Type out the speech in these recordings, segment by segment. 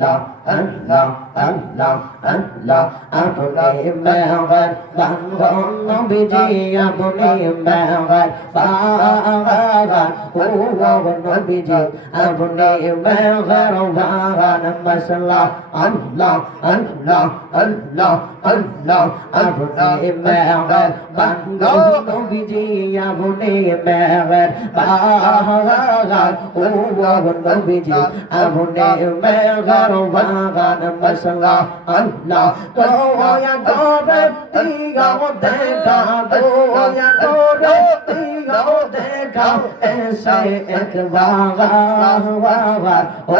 আল্লাহ আল্লাহ আল্লাহ আল্লাহ আপনি মেহের বান নবীজি আপনি মেহের বান ও নবীজি আপনি মেহের বান মাশাআল্লাহ আল্লাহ আল্লাহ আল্লাহ আল্লাহ আপনি মেহের বান নবীজি আপনি মেহের বান ও নবীজি আপনি মেহের বান মাশাআল্লাহ আল্লাহ দয়া করে দিও দেখা দয়া করে দিও দেখা এসে একবার ও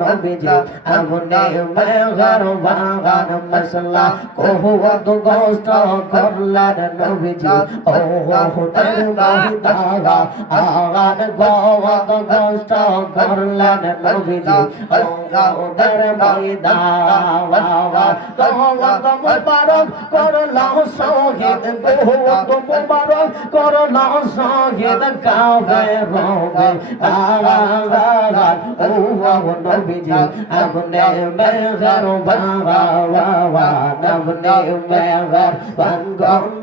নবীজি আপনি মেহের বান মাশাআল্লাহ কত কষ্ট করলেন নবীজি ও দরবারা আগান কত কষ্ট করলেন নবীজি ও দরবারা কত মুবারক করলাম শহীদ কত মুবারক করলাম শহীদ কাবে রবে ও নবীজি আপনি মেহের বান আপনি মেহের বান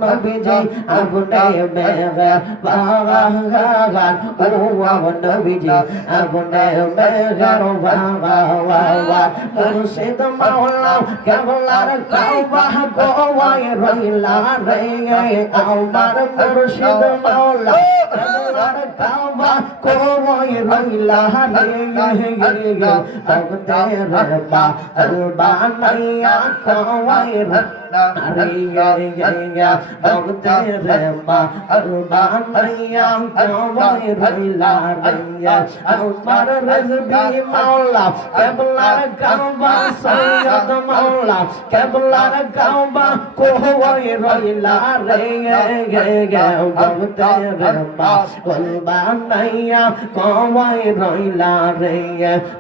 নবীজি আপনি মেহের বান ও নবীজি আপনি মেহের বান মুর্শিদ মাওলা কেবলার কাবা গোয়ায় রইলা রে আমার মুর্শিদ মাওলা কেবলার কাবা গোয়ায় রইলা রে তগদের বা বানাইয়া কোয়ায় রিয়া তগদের বা বানাইয়া কোয়ায় রইলা রিয়া আমার রিজবি মাওলা কেবলার কাবা সৈয়দ মাওলা কেবলার কাবা কোয়ায় রইলা রে তগদের বা বানাইয়া কোয়ায় রইলা রে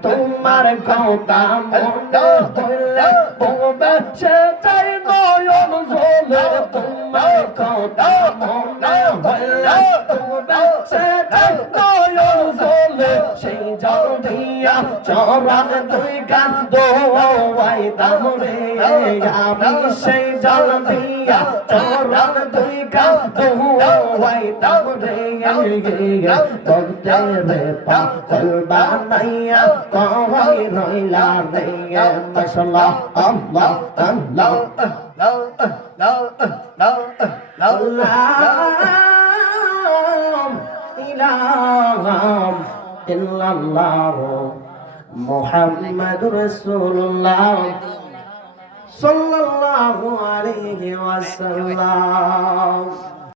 তোমার কথা মনে হইলে বলবে সেটাই নয়ন ঝোলে তোমার কথা মনে হইলে বলবে সেটাই নয়ন ঝোলে সেই জল দিয়া চরণ দুই কান দোয়াই দাম রে আমি সেই জল দিয়া চরণ দুই কান দোয়াই দাম রে তগদের পাগল বানাইয়া কোয়াই রইলা রে মাশাআল্লাহ আল্লাহ আল্লাহ ইলাহা ইল্লাল্লাহ মুহাম্মাদুর রাসূলুল্লাহ সাল্লাল্লাহু আলাইহি ওয়াসাল্লাম।